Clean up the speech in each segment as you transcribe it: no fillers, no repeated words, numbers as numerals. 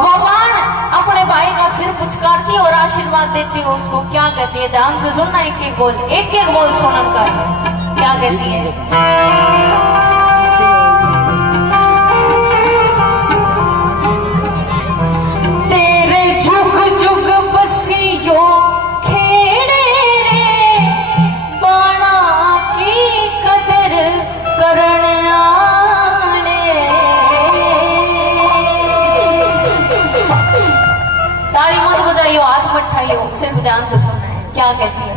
वो बाण अपने भाई का सिर पुचकारती है और आशीर्वाद देती है उसको। क्या कहती है, ध्यान से सुनना, एक एक बोल सुनन का। क्या कहती है, सिर्फ ध्यान से सुनना है। क्या कहती है,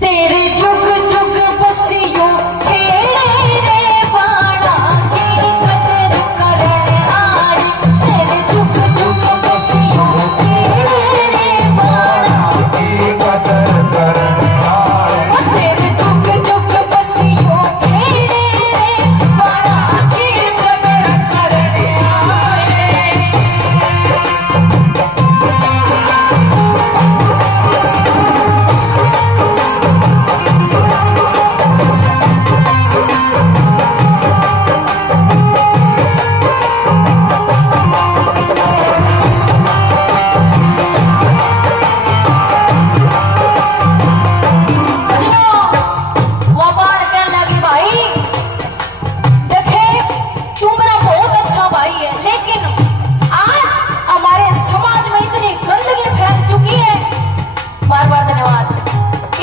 तेरे जुग जुग बसियो खेड़े रे बाणा की कदर करे आरी। तेरे जुग जुग बसियो खेड़े रे बाणा की कदर करे आरी। तेरे जुग जुग बसियो खेड़े रे बाणा की कदर करे आरी।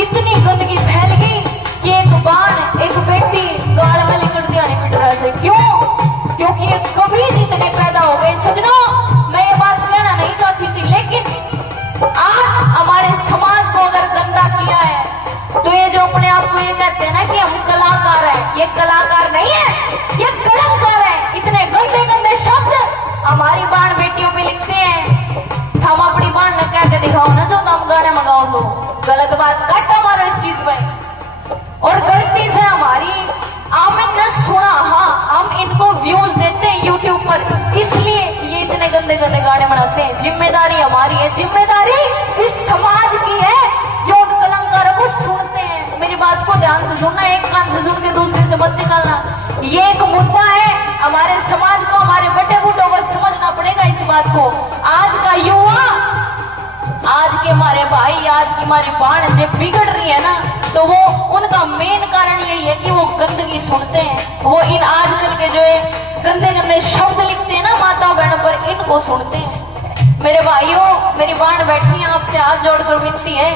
इतनी गंदगी फैल गई कि एक बाण एक बेटी गाल में लिकड़ दिया नहीं मिट रहा था। क्यों? क्योंकि ये कभी जितने पैदा हो गए। सजनों, मैं ये बात कहना नहीं चाहती थी, लेकिन आज हमारे समाज को अगर गंदा किया है तो ये जो अपने आप को ये कहते हैं ना कि हम कलाकार हैं, ये कलाकार नहीं है, ये कलंकार है। इतने गंदे गंदे शब्द हमारी बाण बेटियों पे लिखते हैं। हम अपनी बाण ने कह के दिखाओ ना, जो तुम गाने मंगाओ तो गलत बात कट हमारा इस चीज पे और गलती से हमारी आमिर ने सुना। हाँ, हम इनको व्यूज देते हैं यूट्यूब पर, इसलिए ये इतने गंदे गंदे गाने बनाते हैं। जिम्मेदारी हमारी है, जिम्मेदारी इस समाज की है जो कलंकारों को सुनते हैं। मेरी बात को ध्यान से सुनना, एक कान से सुन के दूसरे से मत निकालना। ये एक मुद्दा है हमारे समाज को, हमारे बड़े बूढ़ों को समझना पड़ेगा इस बात को। आज का युवा, आज के हमारे भाई, आज की हमारी बाण जब बिगड़ रही है ना, तो वो उनका मेन कारण यही है कि वो गंदगी सुनते हैं। वो इन आजकल के जो है गंदे गंदे शब्द लिखते हैं ना माता बहनों पर, इनको सुनते हैं। मेरे भाइयों, मेरी बाण बैठी है, आपसे हाथ जोड़कर विनती है,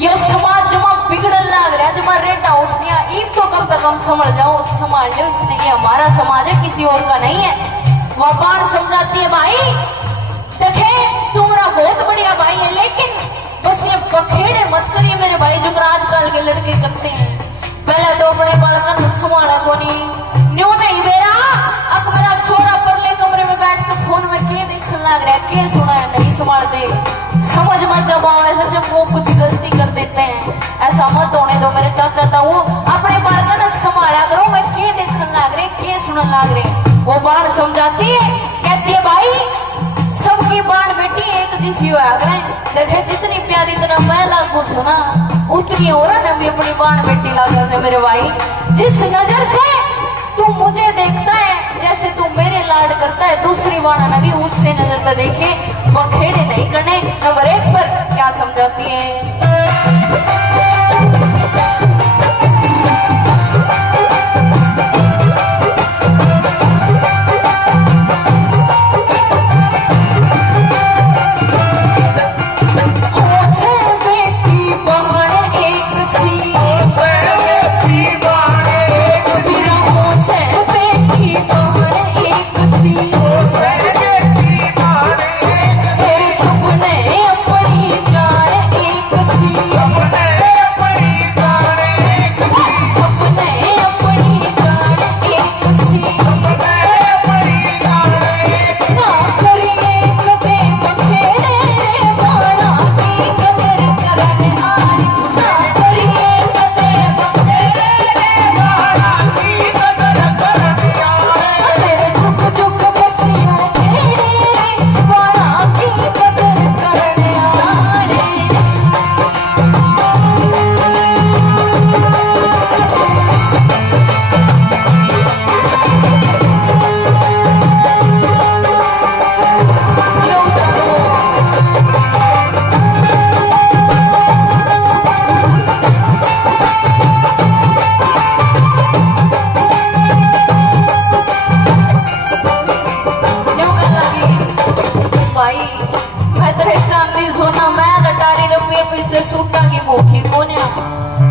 ये समाज जमा बिगड़न लग रहा है, जमा रेटा उठ दिया, ईद तो कब तक हम समझ जाओ, संभाल लो, इसलिए ये हमारा समाज है, किसी और का नहीं है। वह बाण समझाती है, भाई देखे तुम्हारा बहुत बढ़िया भाई है, लेकिन बस ये पखेड़े मत करिए मेरे भाई, जो आजकल के लड़के करते हैं। पहले तो अपने बालकन संभाला को न्यू नहीं मेरा, अब मेरा छोरा परले कमरे में बैठ कर फोन में के देखने लग रहा है, के सुना है, नहीं संभालते। समझ मत जब आओ ऐसा, जब वो कुछ गलती कर देते हैं, ऐसा मत होने दो मेरे चाचा। था वो अपने बालकन संभाला करो, मैं के देखने लग रहे, के सुनने लग रहे। वो बाण समझाती है, कहती है भाई सबकी बाण बेटी एक जिसी होया करें, देखे जितनी प्यारी इतना मैं लागू सुना, उतनी हो रहा ना भी अपनी बाण बेटी लागा से। मेरे भाई, जिस नजर से तू मुझे देखता है, जैसे तू मेरे लाड करता है, दूसरी बाण ना भी उससे नजर पे देखे, बखेड़े नहीं करने। नंबर 1 पर क्या समझाती है, अपने चांदी सोना मैं लटारी रुपये पैसे सूटा की भूखी कोने।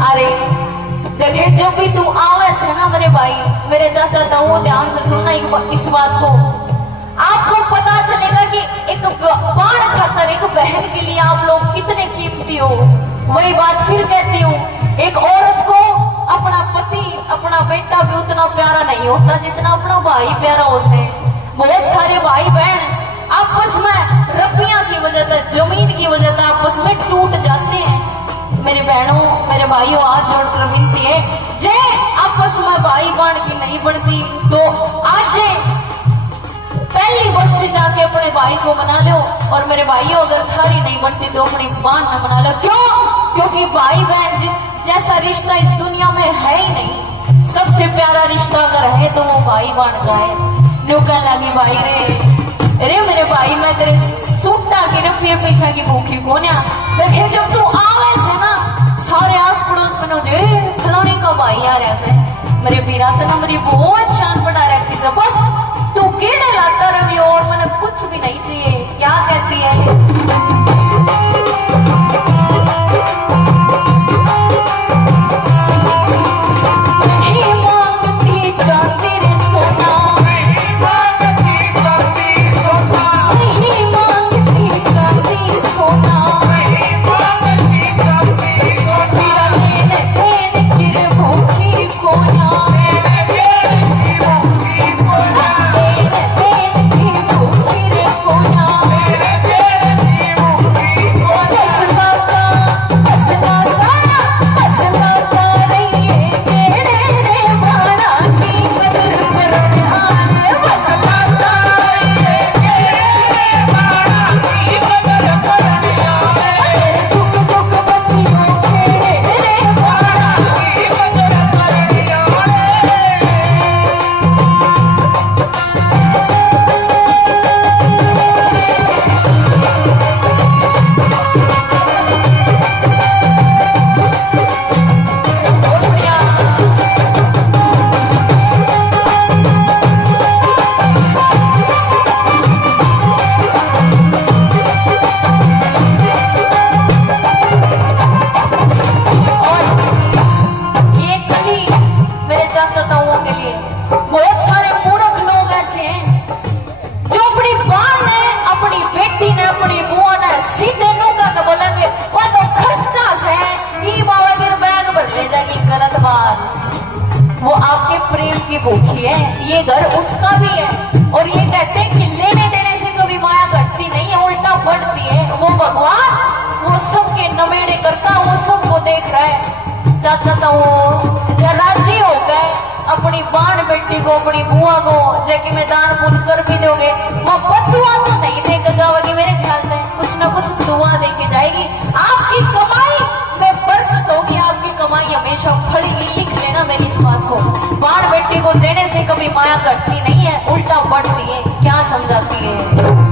अरे देखे जब भी तू आवे से ना मेरे भाई मेरे चाचा ताऊ ध्यान से सुनना इस बात को। आपको पता चलेगा कि एक बाण खातर एक बहन के लिए आप लोग कितने कीमती हो। वही बात फिर कहती हूँ, एक औरत को अपना पति अपना बेटा भी उतना प्यारा नहीं होता जितना अपना भाई प्यारा होता है। बहुत सारे भाई बहन आपस में रब्बियां की वजह से जमीन की वजह से आपस में टूट जाते हैं। मेरे बहनों मेरे भाइयों हाथ जोड़कर विनती है, जे आपस में भाई बहन की नहीं बनती तो आज पहली बस से जाके अपने भाई को मना लो। और मेरे भाइयों अगर थारी नहीं बनती तो अपनी बहन न मना लो। क्यों? क्योंकि भाई बहन जिस जैसा रिश्ता इस दुनिया में है ही नहीं। सबसे प्यारा रिश्ता अगर है तो वो भाई बहन का है। न्यू कहने लगी भाई रे मेरे भाई मैं तेरे सूटा के रुपये पैसा की भूखी कोन्या। देखे जब तू आवे से ना सारे आस पड़ोस बनो जे फलानी का भाई आ रहा से मेरे पीरा तना मेरी बहुत शान बढ़ा रखी से। बस तू केड़े लाता रवि और मैंने कुछ भी नहीं चाहिए। क्या कहती है गलत बात। वो आपके प्रेम की भूखी है, ये घर उसका भी है। और ये कहते हैं कि लेने देने से कभी माया घटती नहीं है, उल्टा बढ़ती है। वो भगवान वो सबके नमेड़े करता, वो सबको देख रहा है। चाचा तो वो राजी हो गए अपनी बाण बेटी को अपनी बुआ को जैसे में दान पुण्य कर भी दोगे, वो बदुआ तो नहीं देकर जाओगी। मेरे ख्याल से कुछ ना कुछ दुआ देके जाएगी। आपकी कमाई में बरकत होगी, आपकी कमाई हमेशा फलेगी। लिख लेना मेरी इस बात को। बाण बेटी को देने से कभी माया घटती नहीं है, उल्टा बढ़ती है। क्या समझाती है?